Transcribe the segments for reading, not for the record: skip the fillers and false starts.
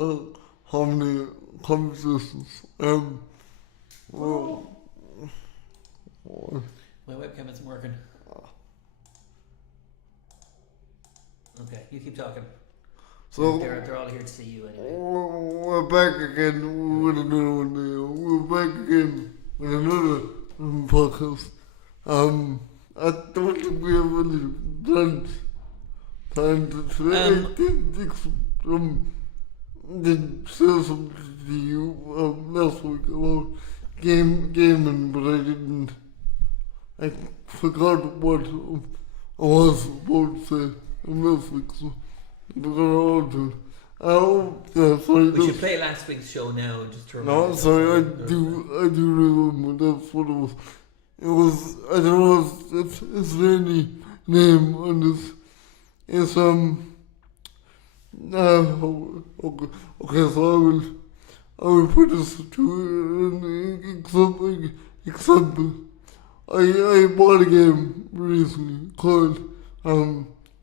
how many conversations. Well, My webcam isn't working. Okay, you keep talking. so They're all here to see you anyway. we're back again with another one. We're back again with another podcast. I don't think we have any plans today. I think did say something to you last week about gaming, but I didn't. I forgot what I was about to say last week, so I forgot all to it. Sorry. We should play last week's show now just to No, remind us. sorry, I do remember that's what it was. It was, I don't know if it's any name on this. It's, okay, so I will put this to an example. I bought a game recently called,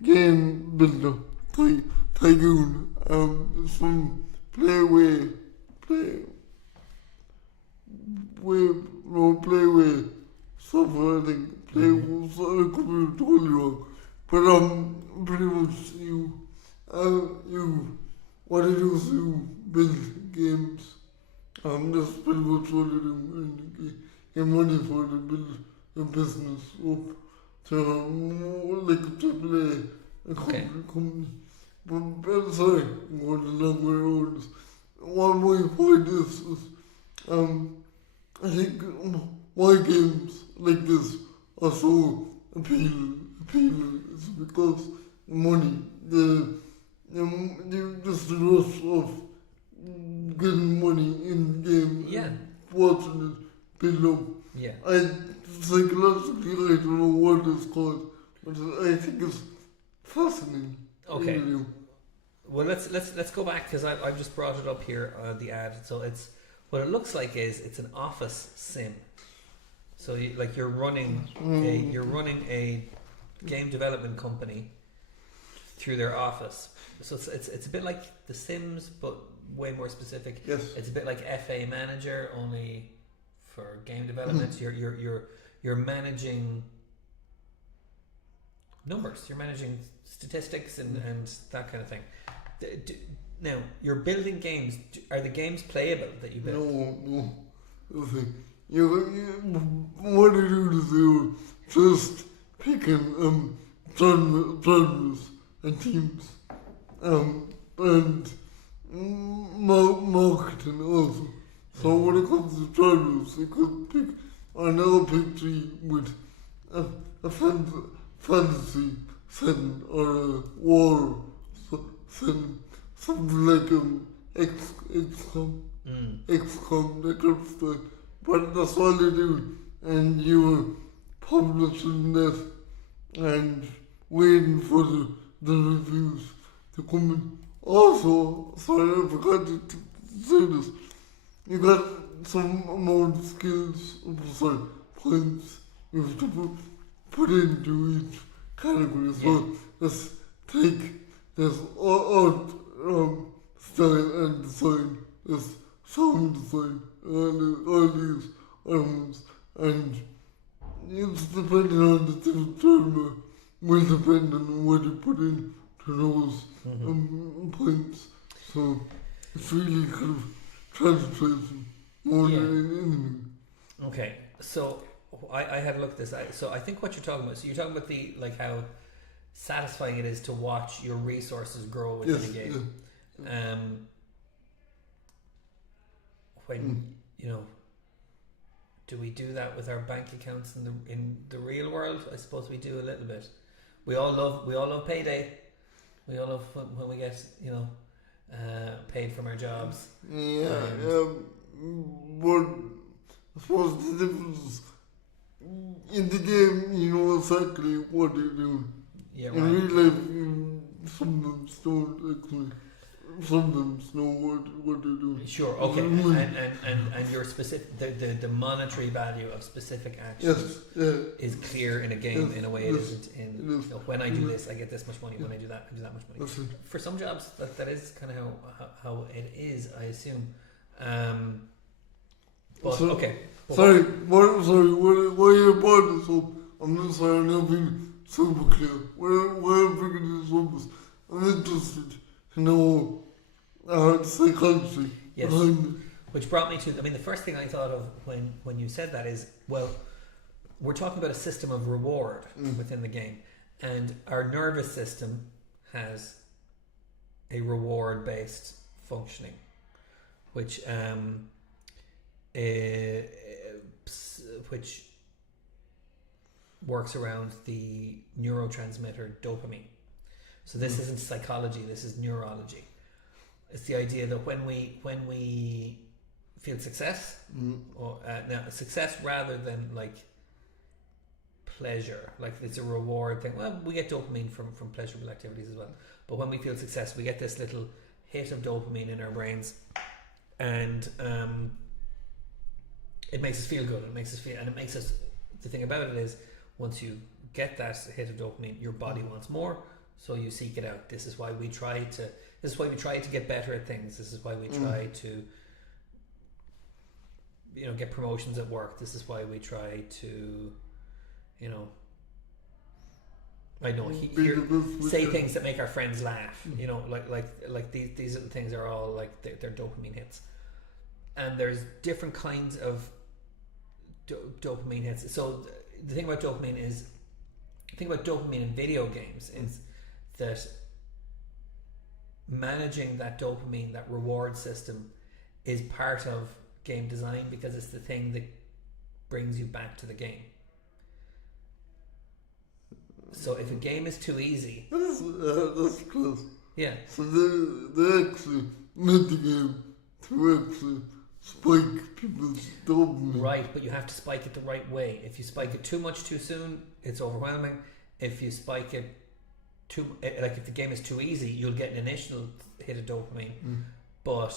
Game Builder Tycoon. It's from Playway software, I think. I could be totally wrong. But, pretty much what I do is you build games. That's pretty much what I do. And get money for to build a business up to, like a AAA, company. But sorry, I'm going a long way around this. One my point is I think why games like this are so appealing is because money, just the rush of getting money in game, watching it build up. Yeah. I psychologically, I don't know what it's called, but I think it's fascinating. Okay. Really. Well, let's go back because I've just brought it up here on the ad. So it's what it looks like is it's an office sim. So you're running a game development company through their office. So it's a bit like The Sims, but way more specific. Yes. It's a bit like FA Manager, only for game development. You're managing numbers. You're managing statistics and that kind of thing. Now you're building games. Are the games playable that you build? No. Okay. What I do is you just picking genres and teams and marketing also. So when it comes to genres, you could pick an RPG with a fantasy setting or a war setting, something like XCOM, that kind of stuff. But that's all you do, and you were publishing that and waiting for the reviews to come in. Also, sorry, I forgot to say this. You got some amount of skills, points you have to put into each category. So let's take this art style and design, this sound design, all these elements, and it's depending on the different genre, will depend on what you put in to those points. So it's really kind of translation more than anything. Okay, so I had looked this out. So I think what you're talking about. So you're talking about the how satisfying it is to watch your resources grow within a game. Yeah. When do we do that with our bank accounts in the real world? I suppose we do a little bit. We all love payday. We all love when we get paid from our jobs. But I suppose the difference in the game, you know exactly what you're doing. Yeah, in real life, you sometimes don't actually sometimes know what they're doing. Sure, okay, and your specific the monetary value of specific actions is clear in a game in a way it isn't in. You know, when I do this, I get this much money. When I do that, I do that much money. For some jobs, that is kind of how it is, I assume. But So- okay. Sorry, why you brought this up? I'm not sorry, I'm not being super clear. Why I'm bringing this up is I'm interested to know psychology Yes. behind it. Which brought me to, I mean, the first thing I thought of when you said that is, well, we're talking about a system of reward within the game, and our nervous system has a reward-based functioning, which works around the neurotransmitter dopamine. So this isn't psychology, this is neurology. It's the idea that when we feel success, or now success rather than like pleasure, like it's a reward thing. Well, we get dopamine from pleasurable activities as well. But when we feel success, we get this little hit of dopamine in our brains, and it makes us feel good. It makes us. The thing about it is, once you get that hit of dopamine, your body wants more, so you seek it out. This is why we try to get better at things. This is why we try to, get promotions at work. This is why we try to, I know, say things that make our friends laugh. Like these little things are all like they're dopamine hits, and there's different kinds of dopamine hits. So the thing about dopamine in video games is that managing that dopamine, that reward system, is part of game design, because it's the thing that brings you back to the game. So if a game is too easy, that's close. yeah. So they actually made the game to actually spike people's dopamine. Right, but you have to spike it the right way. If you spike it too much too soon, it's overwhelming. If you spike it if the game is too easy, you'll get an initial hit of dopamine, but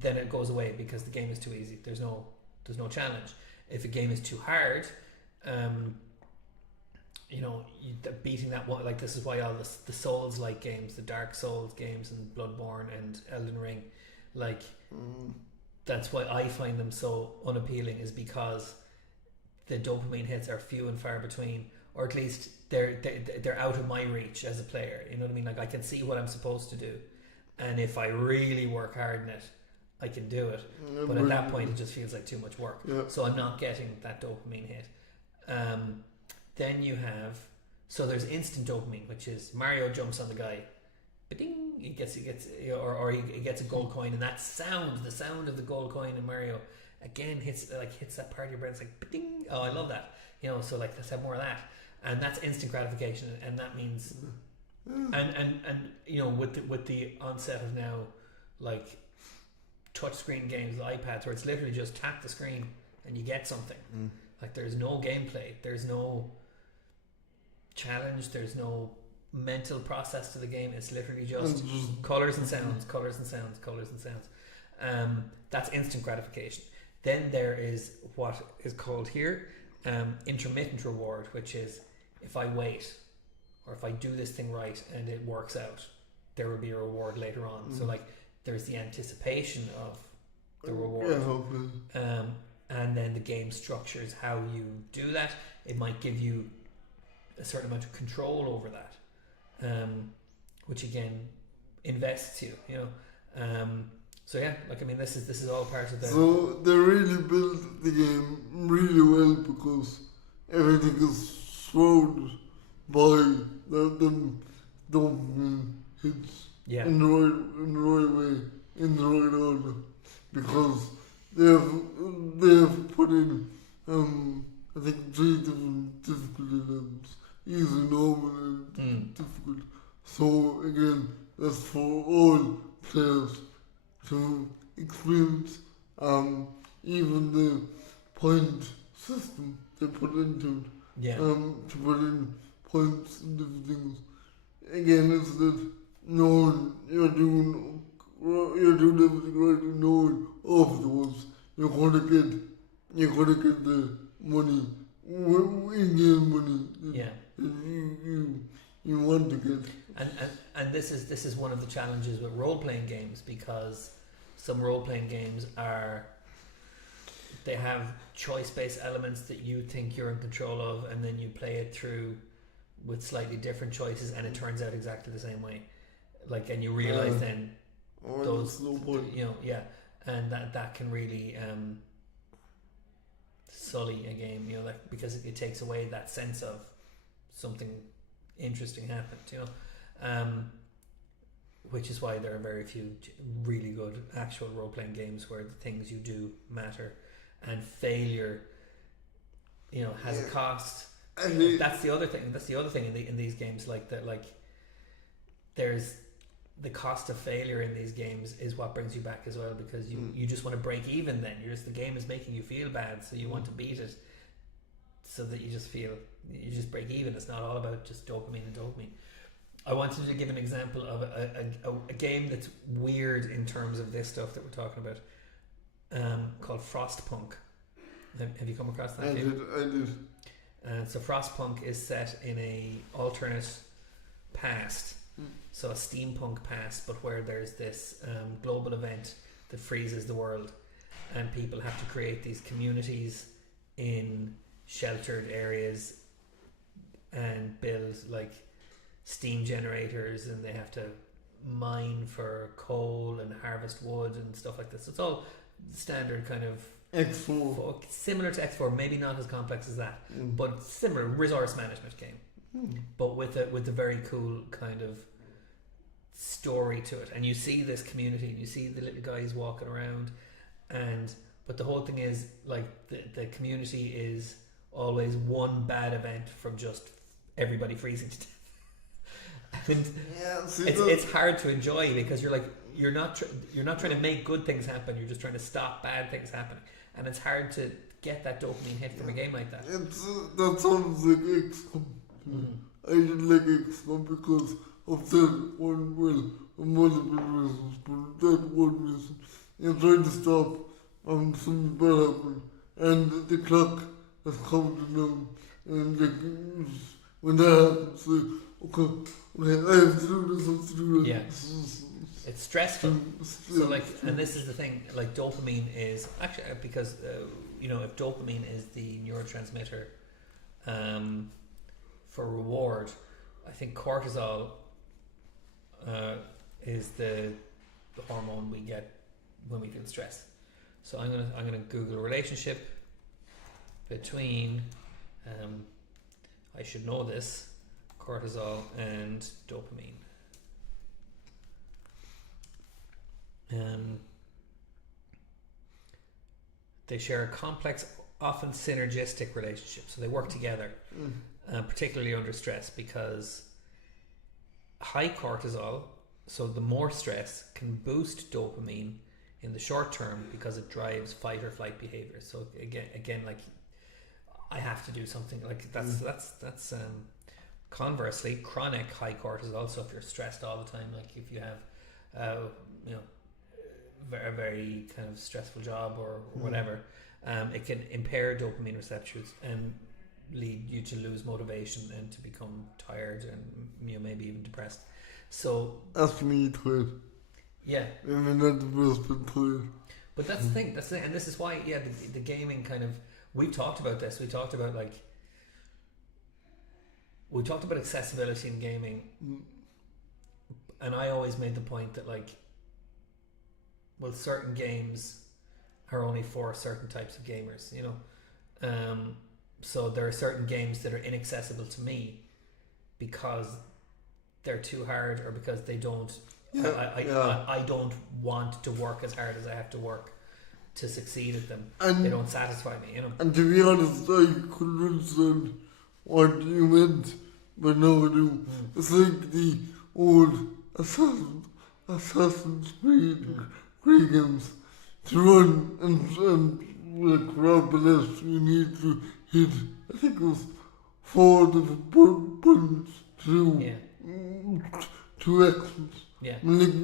then it goes away because the game is too easy. There's no challenge. If a game is too hard, beating that one, like this is why all the Souls-like games, the Dark Souls games and Bloodborne and Elden Ring, like that's why I find them so unappealing, is because the dopamine hits are few and far between, or at least they're out of my reach as a player. You know what I mean? Like I can see what I'm supposed to do, and if I really work hard in it, I can do it. But at that point, it just feels like too much work. Yeah. So I'm not getting that dopamine hit. Then you have, so there's instant dopamine, which is Mario jumps on the guy, ba-ding, he gets he gets a gold coin, and that sound, the sound of the gold coin in Mario again hits that part of your brain. It's like ba-ding. Oh, I love that. So like let's have more of that, and that's instant gratification, and that means, and with the onset of now like touchscreen games, the iPads, where it's literally just tap the screen and you get something. Like there's no gameplay, there's no challenge, there's no mental process to the game. It's literally just colours and sounds. That's instant gratification. Then there is what is called here intermittent reward, which is if I wait or if I do this thing right and it works out, there will be a reward later on. So like there's the anticipation of the reward, and then the game structures how you do that. It might give you a certain amount of control over that, which again invests you. So yeah, like I mean, this is all part of the. So they really built the game really well, because everything is surrounded by the dopamine hits in the right way, in the right order, because they have put in I think 3 different difficulty levels: easy, normal, and difficult. So again, that's for all players to experience. Even the point system they put into it, to put in points and different things. Again, it's that knowing you're doing everything right and knowing afterwards you're gonna get the money, in-game money Yeah. you want to get. And this is one of the challenges with role playing games, because some role playing games they have choice based elements that you think you're in control of, and then you play it through with slightly different choices, and it turns out exactly the same way. Like, and you realize then those, and that can really sully a game, like, because it takes away that sense of something interesting happened, which is why there are very few really good actual role-playing games where the things you do matter, and failure has a cost. That's the other thing in these games, like that, like there's the cost of failure in these games is what brings you back as well, because you just want to break even. Then the game is making you feel bad, so you want to beat it so that you just break even. It's not all about just dopamine and dopamine. I wanted to give an example of a game that's weird in terms of this stuff that we're talking about, called Frostpunk. Have you come across that game? I did. So Frostpunk is set in a alternate past, so a steampunk past, but where there's this global event that freezes the world, and people have to create these communities in sheltered areas and build like steam generators, and they have to mine for coal and harvest wood and stuff like this. So it's all standard kind of X4, similar to X4, maybe not as complex as that, but similar resource management game, but with a very cool kind of story to it. And you see this community, and you see the little guys walking around, but the whole thing is like the community is always one bad event from just everybody freezing to death. And it's hard to enjoy, because you're not trying to make good things happen, you're just trying to stop bad things happening, and it's hard to get that dopamine hit from a game like that. That sounds like XCOM. I didn't like XCOM because of that one, multiple reasons, but that one reason. You're trying to stop something bad happening, and the clock has counted down, and when that happens, okay, I have to do this, Yeah. It's stressful. So and this is the thing, like dopamine is actually, because if dopamine is the neurotransmitter for reward, I think cortisol is the hormone we get when we feel stress. So I'm gonna Google a relationship between I should know this, cortisol and dopamine. They share a complex, often synergistic relationship, so they work together, particularly under stress, because high cortisol, so the more stress, can boost dopamine in the short term because it drives fight or flight behavior. So again, like I have to do something, like that's conversely, chronic high cortisol, so if you're stressed all the time, like if you have a very kind of stressful job or whatever, it can impair dopamine receptors and lead you to lose motivation and to become tired and maybe even depressed. So ask me tired. Yeah. I mean, not the best, but tired. But that's the thing, and this is why, the gaming kind of, we've talked about this, we talked about accessibility in gaming, and I always made the point that certain games are only for certain types of gamers, so there are certain games that are inaccessible to me because they're too hard, or because they don't I don't want to work as hard as I have to work to succeed at them, and they don't satisfy me, And to be honest, I couldn't understand what you meant, but now I do. It's like the old Assassin's Creed games. To run and grab a left, you need to hit, I think it was 4 different buttons to two actions. Yeah. Like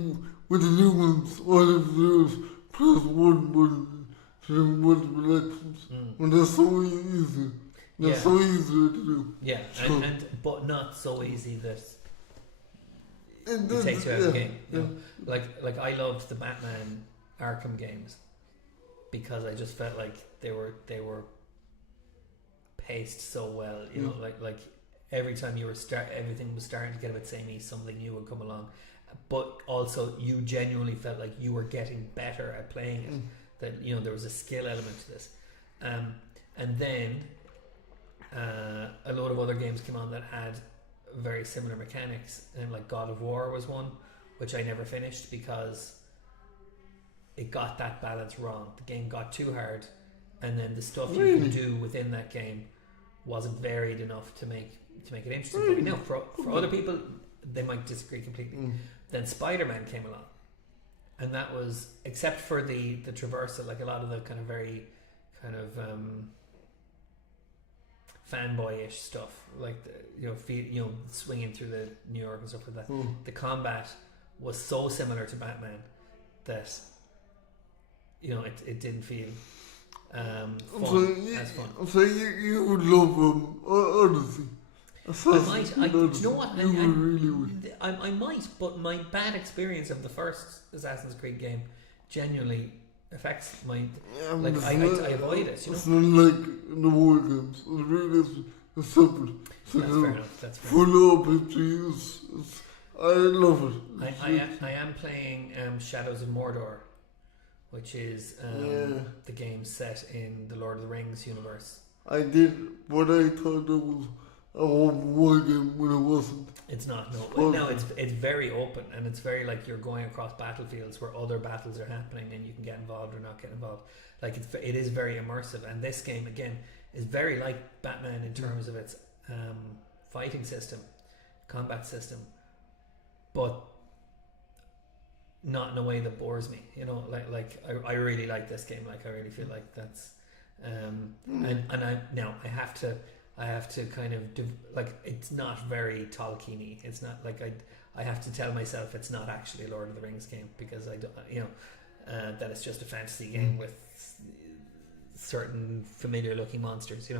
with the new ones, all I have to do is press one button to do multiple actions. And they're so easy. They're so easy to do. Yeah, So, but not so easy that it it takes you out of the game. Yeah. You know? Like I loved the Batman Arkham games because I just felt like they were paced so well. You know, like every time you were everything was starting to get a bit samey, something new would come along. But also, you genuinely felt like you were getting better at playing it. That there was a skill element to this, and then a load of other games came on that had very similar mechanics, and like God of War was one, which I never finished because it got that balance wrong. The game got too hard, and then the stuff you could do within that game wasn't varied enough to make it interesting. But now, for other people, they might disagree completely. Then Spider-Man came along, and that was, except for the traversal, like a lot of the kind of very kind of fanboyish stuff, like swinging through the New York and stuff like that. The combat was so similar to Batman that it didn't feel fun. So you would love Odyssey. I might. Do you know what? Really would. I might, but my bad experience of the first Assassin's Creed game genuinely affects my. I avoid it. It's not like the war games. It really is simple. So That's fair enough. That's fair full RPG. I love it. I am playing Shadows of Mordor, which is the game set in the Lord of the Rings universe. I did what I thought it was a war game when it wasn't. It's not. No, it's very open, and it's very like you're going across battlefields where other battles are happening, and you can get involved or not get involved. Like it is very immersive, and this game again is very like Batman in terms of its fighting system, combat system, but not in a way that bores me. I really like this game. Like I really feel like that's and I have to kind of it's not very Tolkien-y. It's not like I have to tell myself it's not actually a Lord of the Rings game because I don't that it's just a fantasy game with certain familiar looking monsters.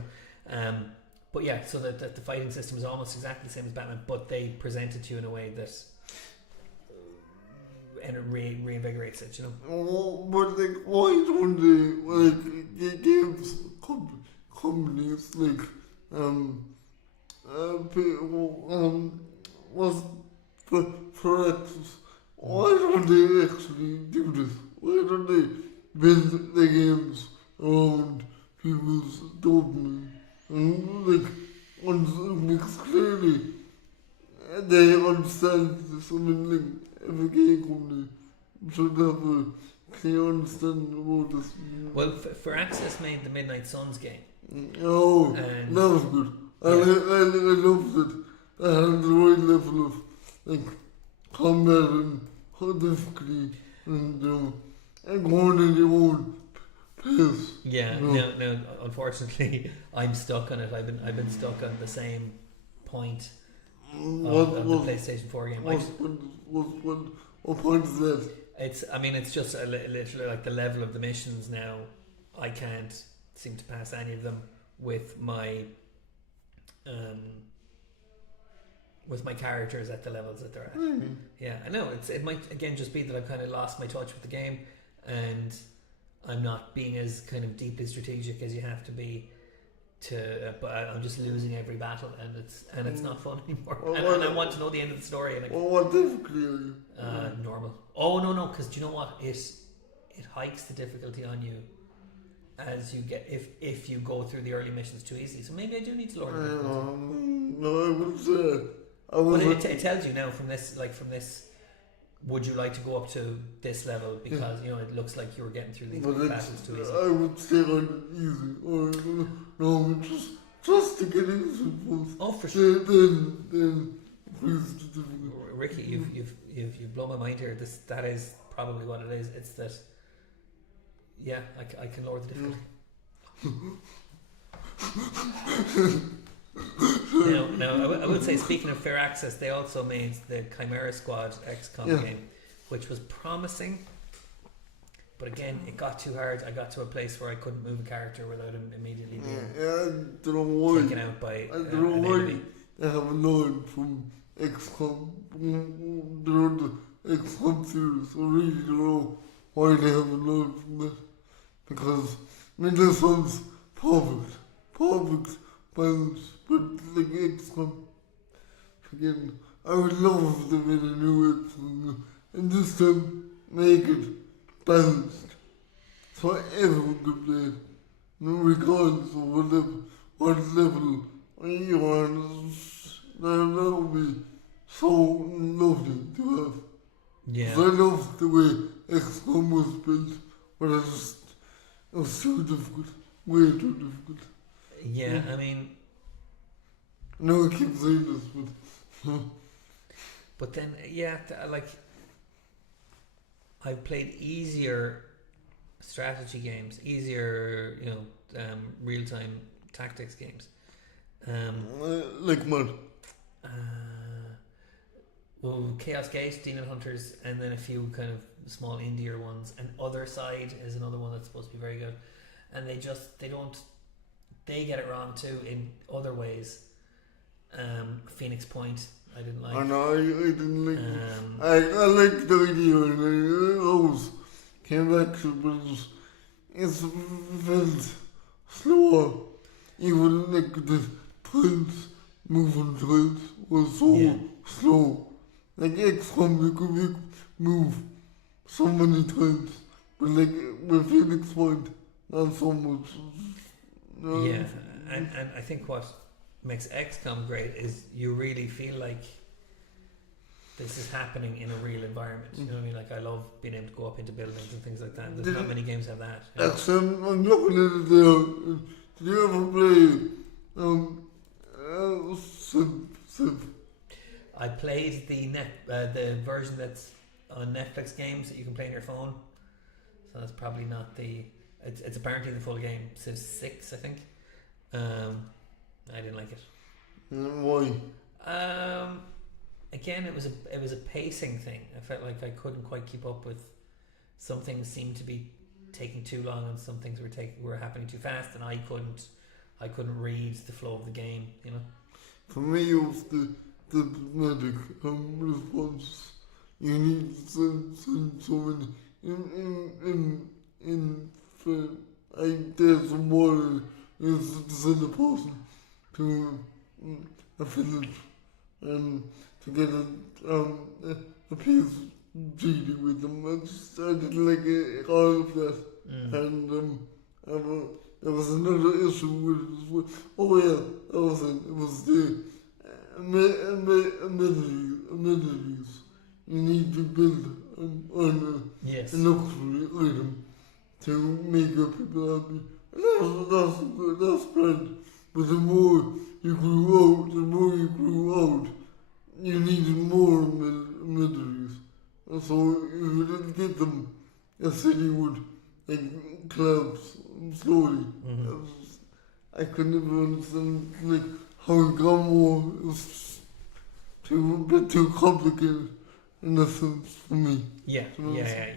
But yeah, so that the fighting system is almost exactly the same as Batman, but they present it to you in a way that and it reinvigorates it. But like, why don't they games companies like was for actors? Why don't they actually do this? Why don't they build the games around people's dopamine? Because clearly they understand this. Every game company should have a clear understanding about this. Well, for Access made the Midnight Suns game. Oh, that was good. I loved it. I had the right level of combat and how difficulty and going in your own pace. Yeah, no. Unfortunately, I'm stuck on it. I've been stuck on the same point of the PlayStation 4 game. What point is that? It's just literally like the level of the missions now. I can't seem to pass any of them with my characters at the levels that they're at. Mm-hmm. Yeah, I know it might again just be that I've kind of lost my touch with the game, and I'm not being as kind of deeply strategic as you have to be but I'm just losing every battle, and it's not fun anymore. And I want to know the end of the story. And what difficulty are you? Normal. Oh no, because do you know what? It hikes the difficulty on you as you get if you go through the early missions too easy. So maybe I do need to lower the difficulty. No, I would say. But it tells you now from this. Would you like to go up to this level because it looks like you were getting through these battles too easy? I would say on easy, or no, just to get into both. Oh, for sure. Then increase the difficulty. Ricky, you've blown my mind here. That is probably what it is. It's that. Yeah, I can lower the difficulty. I would say, speaking of fair access, they also made the Chimera Squad XCOM game, which was promising. But again, it got too hard. I got to a place where I couldn't move a character without him immediately being taken out by I don't know an why enemy. I have learned from XCOM, the XCOM series. I really don't know why they haven't learned from that. Because, I mean, this one's perfect balance, but like XCOM, again, I would love if they made a new XCOM, and this time, make it balanced, so everyone could play it, regardless of what level you are. That would be so lovely to have. Yeah. 'Cause I love the way XCOM was built, but it was too difficult, way too difficult. Yeah, I mean, I know I keep saying this, but then, like, I've played easier strategy games, easier, real-time tactics games. like what? Chaos Gate, Demon Hunters, and then a few kind of small indier ones. And Other Side is another one that's supposed to be very good. And they get it wrong too in other ways. Phoenix Point, I didn't like. I know, I didn't like it. I liked the idea, and I always came back to it, but it felt slower. Even like the moving tiles was so slow. Like XCOM, you could move so many times, but like with Phoenix Point, not so much. And I think what makes XCOM great is you really feel like this is happening in a real environment. You know what I mean? Like, I love being able to go up into buildings and things like that. There's not many games have that. You know? I'm looking at it there. Did you ever play Civ? I played the version that's on Netflix games that you can play on your phone. So that's probably not the. It's apparently the full game. Civ 6, I think. I didn't like it. Why? Again, it was a pacing thing. I felt like I couldn't quite keep up with. Some things seemed to be taking too long, and some things were happening too fast, and I couldn't read the flow of the game. You know. For me, it was the medic response. You need to send so many there's some water. You have to send a person to a village and to get a piece of treaty with them. I didn't like all of that. And there was another issue with it as well. Oh yeah, that was it. It was the amenities. You need to build on a luxury item to make your people happy. And that's grand. But the more you grew out, you needed more amenities. And so if you didn't get them, the city would collapse slowly. I could never understand how it got more. It was a bit too complicated in a sense for me. Yeah.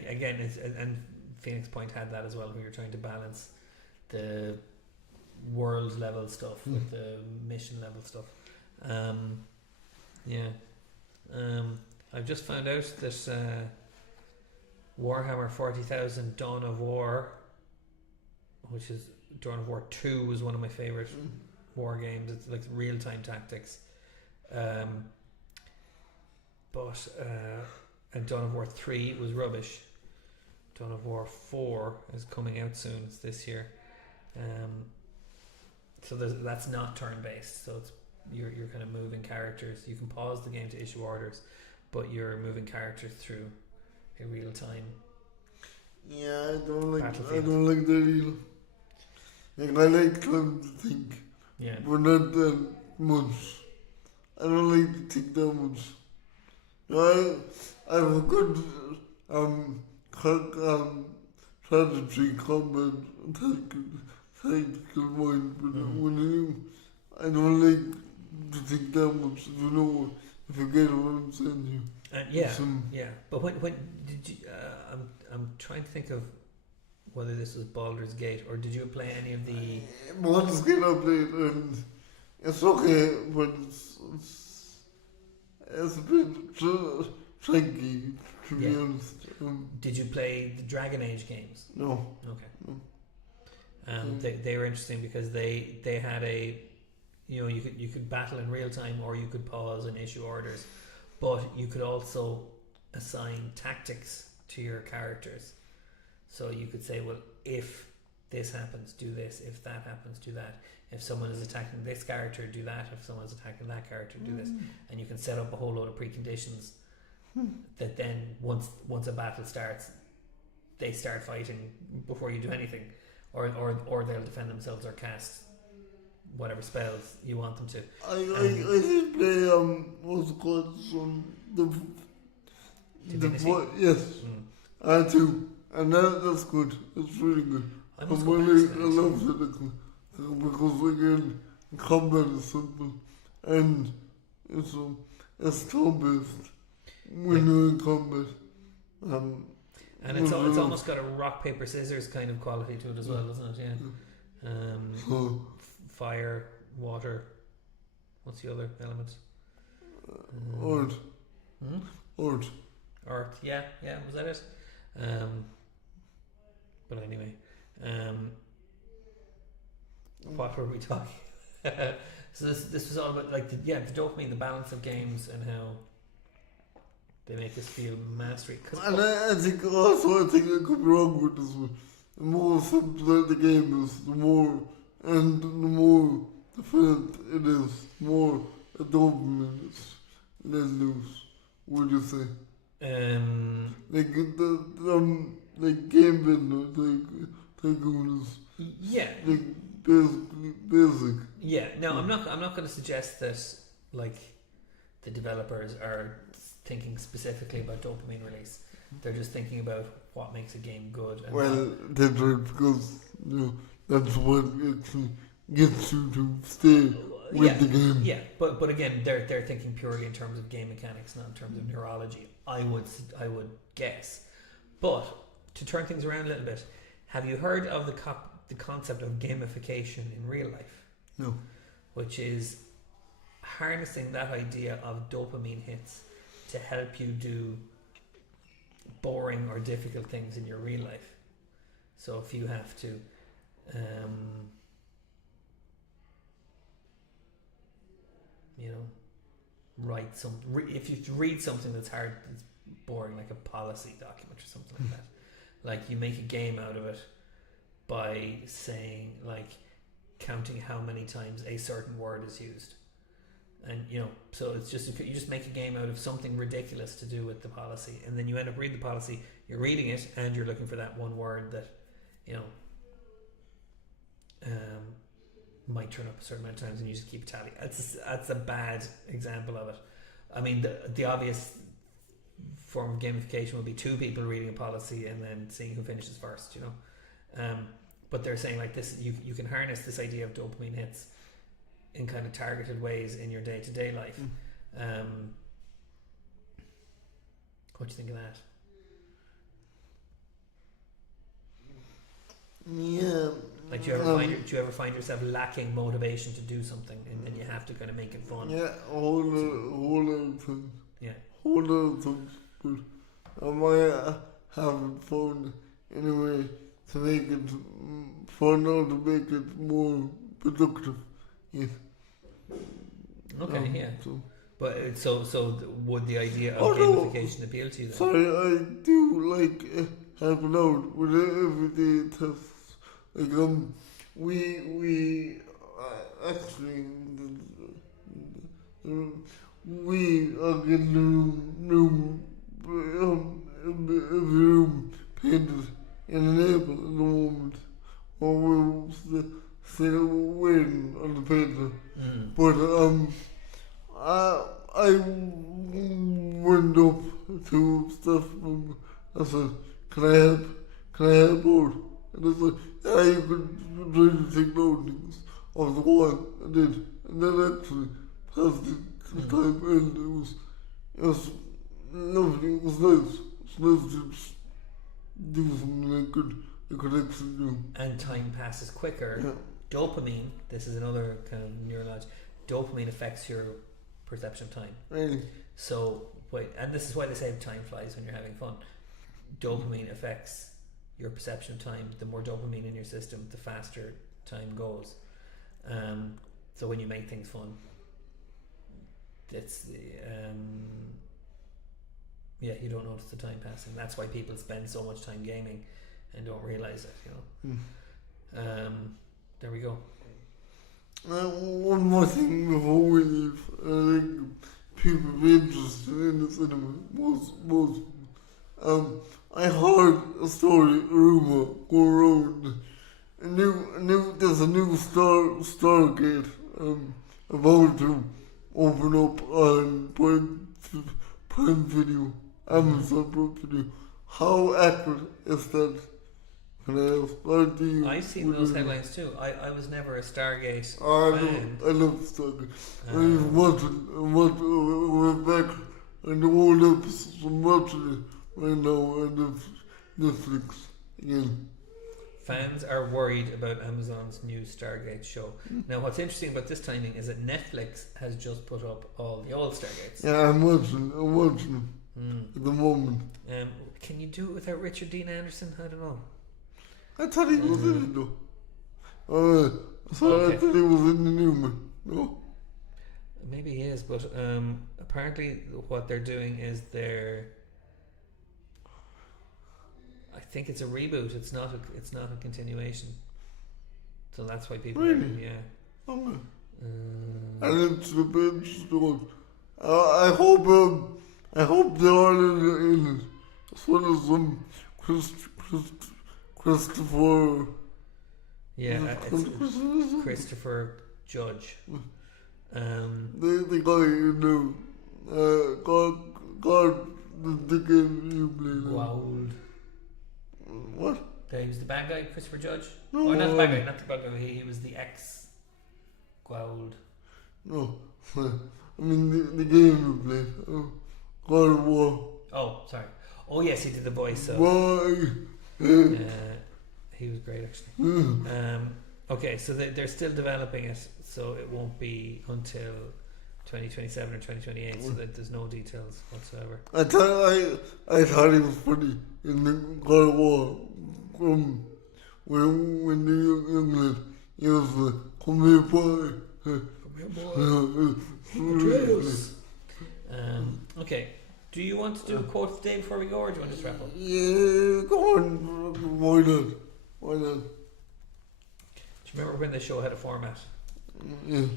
Again, and Phoenix Point had that as well, where you're trying to balance the world level stuff with the mission level stuff. I've just found out that Warhammer 40,000 Dawn of War, which is Dawn of War 2, was one of my favourite war games. It's like real-time tactics. And Dawn of War 3 was rubbish. Dawn of War 4 is coming out soon. It's this year. So that's not turn-based. So it's you're kind of moving characters. You can pause the game to issue orders, but you're moving characters through a real time. Yeah, I don't like that either. Like, I like time to think. Yeah. But not that much. I don't like to think that much. I have a good strategy, combat, tactical mind, but when I don't like to think that much, you know, if you get what I'm saying to you. Yeah. But when did you? I'm trying to think of whether this was Baldur's Gate or did you play any of the? Baldur's Gate I played and it's okay, but it's a bit tricky, to be honest. Did you play the Dragon Age games? No. Okay. No. They were interesting because they had a, you know, you could battle in real time or you could pause and issue orders, but you could also assign tactics to your characters. So you could say, well, if this happens, do this. If that happens, do that. If someone is attacking this character, do that. If someone's attacking that character, do this. And you can set up a whole load of preconditions that then once a battle starts, they start fighting before you do anything, or they'll defend themselves or cast whatever spells you want them to. I did play what's it called, yes, I do, and that's good. It's really good. I love it because again, combat is simple and it's turn based when you're in combat. And it's almost got a rock paper scissors kind of quality to it as well, doesn't it? Yeah. Fire, water. What's the other element? Earth. Earth. Yeah. Was that it? But anyway, what were we talking? So this was all about like the dopamine, the balance of games, and how they make us feel mastery. And I think I could be wrong with this one. The more simple the game is, the more definite it is, the more dopamine is let loose. Would you say? Like game builder, tycoons. Yeah. Like basic. Yeah. No, I'm not going to suggest that like the developers are thinking specifically about dopamine release. They're just thinking about what makes a game good. And that's right, because that's what actually gets you to stay with the game. Yeah, but again, they're thinking purely in terms of game mechanics, not in terms of neurology. I would guess. But to turn things around a little bit, have you heard of the concept of gamification in real life? No. Which is harnessing that idea of dopamine hits to help you do boring or difficult things in your real life. So if you have to write if you read something that's hard, that's boring, like a policy document or something like that, like you make a game out of it by saying, like, counting how many times a certain word is used. And so it's just, you just make a game out of something ridiculous to do with the policy, and then you end up reading the policy, you're reading it and you're looking for that one word that might turn up a certain amount of times, and you just keep tally. That's a bad example of it. I mean, the obvious form of gamification would be two people reading a policy and then seeing who finishes first, but they're saying like this, you can harness this idea of dopamine hits in kind of targeted ways in your day-to-day life. What do you think of that? Yeah. Like, do you ever find yourself lacking motivation to do something, and then you have to kind of make it fun? Yeah, a whole lot of things. Yeah. Whole lot of things. But I might have fun anyway to make it fun or to make it more productive. Yes. Okay, yeah. But so would the idea of gamification appeal to you then? Sorry, I do like helping out with everyday tasks. Like we actually we are getting the room painted in an April at the moment, or we're still waiting on the painter. But I went up to stuff and I said, can I help out? And it's like, yeah, you could really take note things. of the one I did, and then actually passed the time, and it was lovely. It was nice. It's nice to just do something I could actually do. And time passes quicker. Yeah. Dopamine, this is another kind of neurological. Dopamine affects your perception of time. Really? So, and this is why they say time flies when you're having fun. Dopamine affects your perception of time. The more dopamine in your system, the faster time goes. So when you make things fun, it's you don't notice the time passing. That's why people spend so much time gaming and don't realize it. You know. There we go. One more thing before we leave. I think people be interested in the cinema. Most. I heard a story, a rumor, go around. There's a new Stargate about to open up on Prime Video, Amazon Prime Video. How accurate is that? I've seen those headlines too. I was never a Stargate fan. I love Stargate. I'm watching back on the old episodes. I'm watching it right now on Netflix again. Fans are worried about Amazon's new Stargate show. Now, what's interesting about this timing is that Netflix has just put up all the old Stargates. Yeah, I'm watching them at the moment. Can you do it without Richard Dean Anderson? I don't know. I thought he was in it though. I thought he was in the new one. No? Maybe he is, but apparently what they're doing is I think it's a reboot. It's not a continuation. So that's why people really? Okay. And it's a bit interesting. I hope they are in it. As well as Christopher. Yeah, it's Christopher Judge. The guy you know, God, the dickhead you play. Gould. What? He was the bad guy, Christopher Judge. No, not the bad guy. Not the bad guy. He was the ex. Gould. No, I mean the game you played. God of War. Oh, sorry. Oh yes, he did the voice. So. Why? He was great actually. Okay, so they're still developing it, so it won't be until 2027 or 2028. So that there's no details whatsoever. I thought he was funny in the God of War. When the young lad, he was like, "Come here, boy." Come here, boy. Okay. Do you want to do a quote of the day before we go, or do you want to just wrap up? Yeah, go on. Why not? Do you remember when the show had a format? Yeah.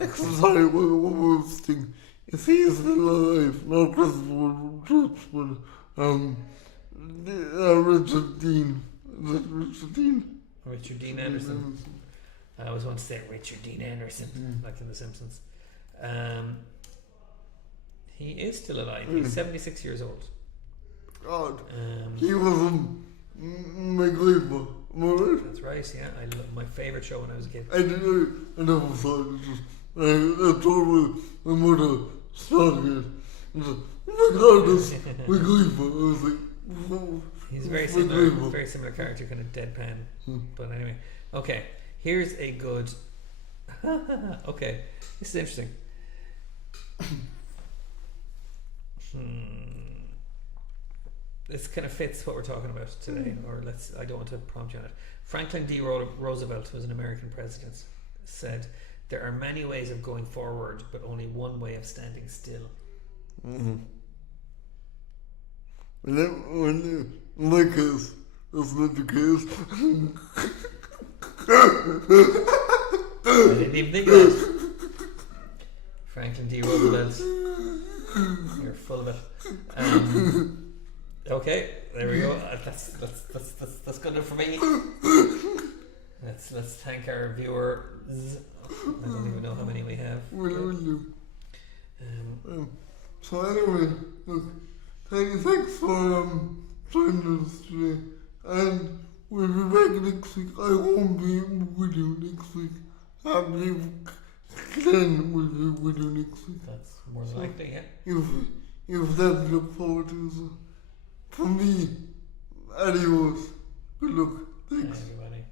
Okay. Sorry, what was the thing? If he is still alive, not Christopher Judge, but Richard Dean. Is it Richard Dean? Richard Dean Anderson. I always want to say Richard Dean Anderson, like in The Simpsons. He is still alive. He's 76 years old. God. He was MacGyver. That's right, yeah. My favourite show when I was a kid. I never saw it. I told my mother, Stargate. I was like, oh my God, that's MacGyver. I was like, he's a very similar character, kind of deadpan. But anyway, okay. Here's a good. Okay, this is interesting. This kind of fits what we're talking about today, or I don't want to prompt you on it. Franklin D. Roosevelt, who was an American president, said, "There are many ways of going forward, but only one way of standing still." Mm-hmm. In my case, that's not the case. I didn't even think of that. Franklin D. Roosevelt. You're full of it. Okay, there we go. That's good enough for me. Let's thank our viewers. I don't even know how many we have. So anyway, look, thanks for joining us today, and we'll be back next week. I won't be with you next week. believe Glenn will be with you next week. That's more than likely, yeah. You've that to look forward to. So, for me, adios. Good luck. Thanks. Everybody.